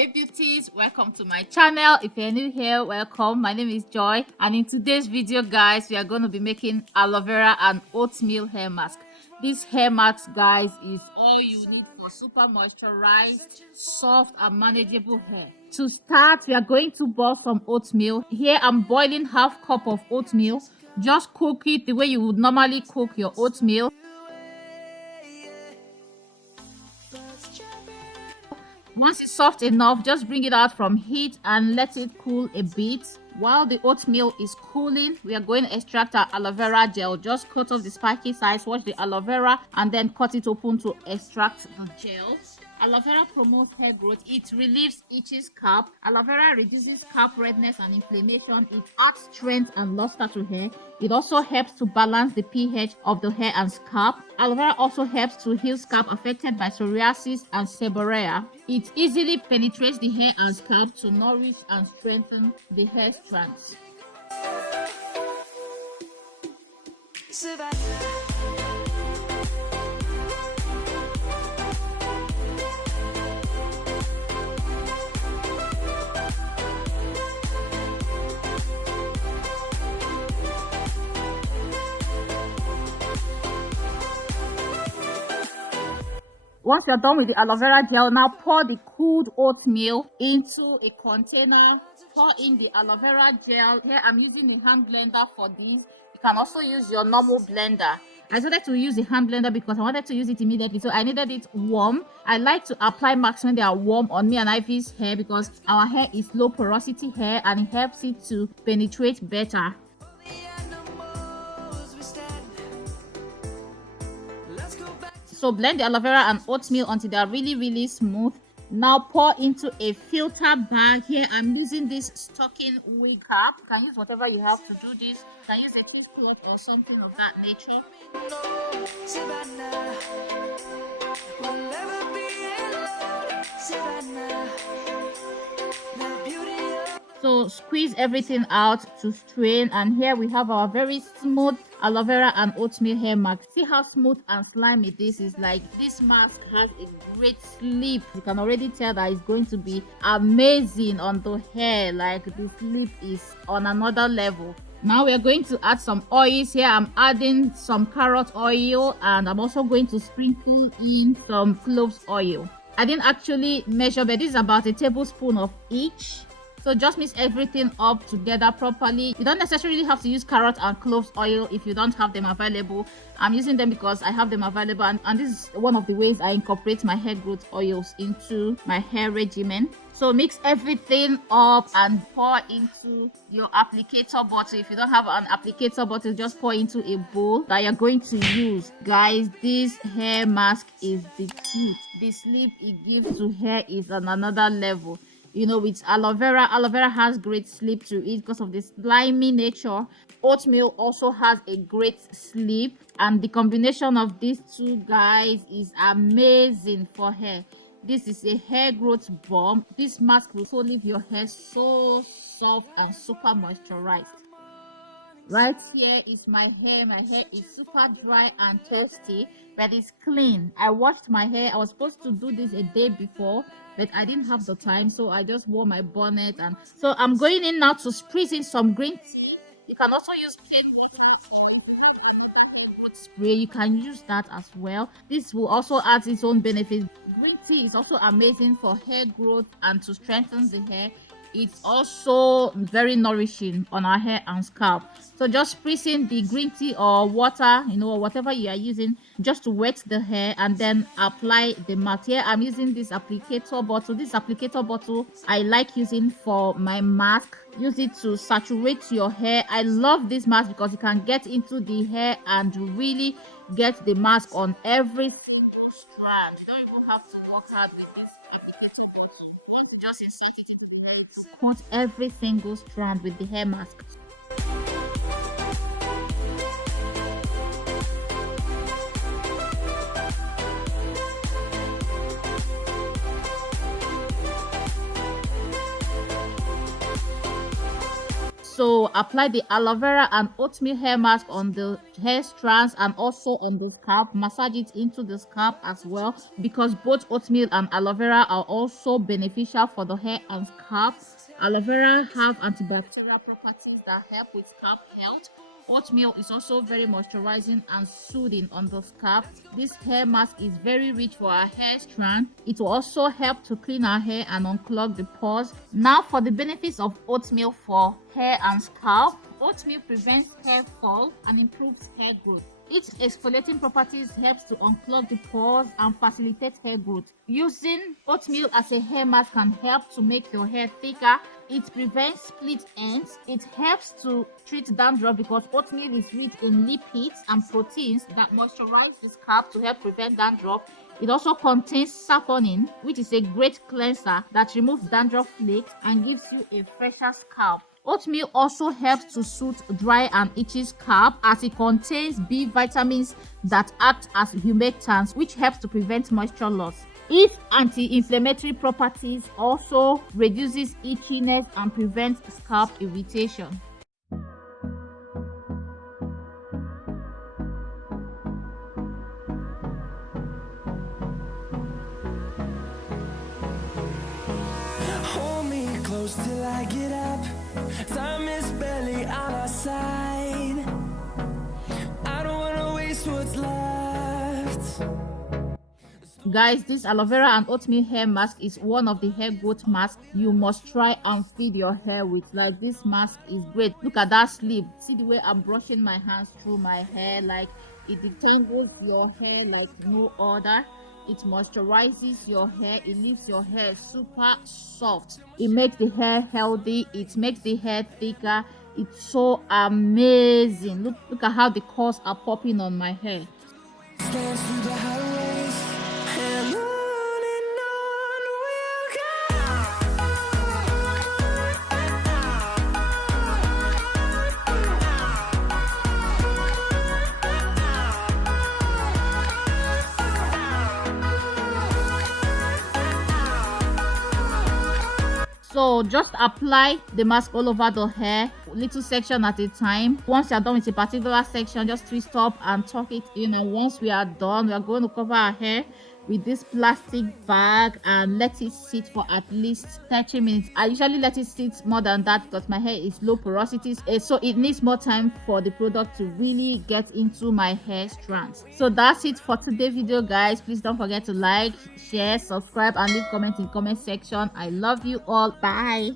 Hey beauties, welcome to my channel. If you're new here, welcome. My name is Joy, and in today's video guys, we are going to be making aloe vera and oatmeal hair mask. This hair mask guys is all you need for super moisturized, soft and manageable hair. To start, we are going to boil some oatmeal. Here I'm boiling half cup of oatmeal. Just cook it the way you would normally cook your oatmeal. Once it's soft enough, just bring it out from heat and let it cool a bit. While the oatmeal is cooling, we are going to extract our aloe vera gel. Just cut off the spiky sides, wash the aloe vera, and then cut it open to extract the gel. Aloe vera promotes hair growth. It relieves itchy scalp. Aloe vera reduces scalp redness and inflammation. It adds strength and luster to hair. It also helps to balance the pH of the hair and scalp. Aloe vera also helps to heal scalp affected by psoriasis and seborrhea. It easily penetrates the hair and scalp to nourish and strengthen the hair strands. Once you're done with the aloe vera gel, now pour the cooled oatmeal into a container. Pour in the aloe vera gel. Here I'm using a hand blender for this. You can also use your normal blender. I decided to use a hand blender because I wanted to use it immediately, so I needed it warm. I like to apply masks when they are warm on me and Ivy's hair because our hair is low porosity hair and it helps it to penetrate better. So blend the aloe vera and oatmeal until they are really smooth. Now pour into a filter bag. Here I'm using this stocking wig cap. You can use whatever you have to do this. You can use a cheesecloth or something of that nature. So squeeze everything out to strain, and here we have our very smooth aloe vera and oatmeal hair mask. See how smooth and slimy this is. Like, this mask has a great slip. You can already tell that it's going to be amazing on the hair. Like, the slip is on another level. Now we are going to add some oils. Here I'm adding some carrot oil, and I'm also going to sprinkle in some cloves oil. I didn't actually measure, but this is about a tablespoon of each. So just mix everything up together properly. You don't necessarily have to use carrot and cloves oil if you don't have them available. I'm using them because I have them available, and this is one of the ways I incorporate my hair growth oils into my hair regimen. So mix everything up and pour into your applicator bottle. If you don't have an applicator bottle, just pour into a bowl that you're going to use. Guys, this hair mask is the truth. The slip it gives to hair is on another level. You know, with aloe vera has great slip to it because of the slimy nature. Oatmeal also has a great slip, and the combination of these two guys is amazing for hair. This is a hair growth bomb. This mask will also leave your hair so soft and super moisturized. Right here is my hair. My hair is super dry and thirsty, but it's clean. I washed my hair. I was supposed to do this a day before, but I didn't have the time, so I just wore my bonnet. And so I'm going in now to spritz in some green tea. You can also use plain water. Spray, you can use that as well. This will also add its own benefits. Green tea is also amazing for hair growth and to strengthen the hair. It's also very nourishing on our hair and scalp. So just spritz in the green tea or water, you know, or whatever you are using, just to wet the hair and then apply the mask. Here I'm using this applicator bottle. This applicator bottle I like using for my mask. Use it to saturate your hair. I love this mask because you can get into the hair and really get the mask on every single strand. You don't even have to work hard with this applicator bottle. Just insert it in the hair. Coat every single strand with the hair mask. So apply the aloe vera and oatmeal hair mask on the hair strands and also on the scalp. Massage it into the scalp as well, because both oatmeal and aloe vera are also beneficial for the hair and scalp. Aloe vera have antibacterial properties that help with scalp health. Oatmeal is also very moisturizing and soothing on the scalp. This hair mask is very rich for our hair strand. It will also help to clean our hair and unclog the pores. Now for the benefits of oatmeal for hair and scalp. Oatmeal prevents hair fall and improves hair growth. Its exfoliating properties helps to unclog the pores and facilitate hair growth. Using oatmeal as a hair mask can help to make your hair thicker. It prevents split ends. It helps to treat dandruff because oatmeal is rich in lipids and proteins that moisturize the scalp to help prevent dandruff. It also contains saponin, which is a great cleanser that removes dandruff flakes and gives you a fresher scalp. Oatmeal also helps to soothe dry and itchy scalp as it contains B vitamins that act as humectants, which helps to prevent moisture loss. Its anti-inflammatory properties also reduces itchiness and prevents scalp irritation. Hold me close till I get up. Time is barely on our side. I don't wanna waste what's left. Guys, this aloe vera and oatmeal hair mask is one of the hair growth masks you must try and feed your hair with. Like, this mask is great. Look at that sleeve. See the way I'm brushing my hands through my hair. Like, it detangles your hair like no other. It moisturizes your hair. It leaves your hair super soft. It makes the hair healthy. It makes the hair thicker. It's so amazing. Look at how the curls are popping on my hair. Stand through the highways and on So just apply the mask all over the hair, little section at a time. Once you're done with a particular section, just twist up and tuck it in. And once we are done, we are going to cover our hair with this plastic bag and let it sit for at least 30 minutes. I usually let it sit more than that because my hair is low porosity, so it needs more time for the product to really get into my hair strands. So that's it for today's video, guys. Please don't forget to like, share, subscribe, and leave comments in the comment section. I love you all. Bye.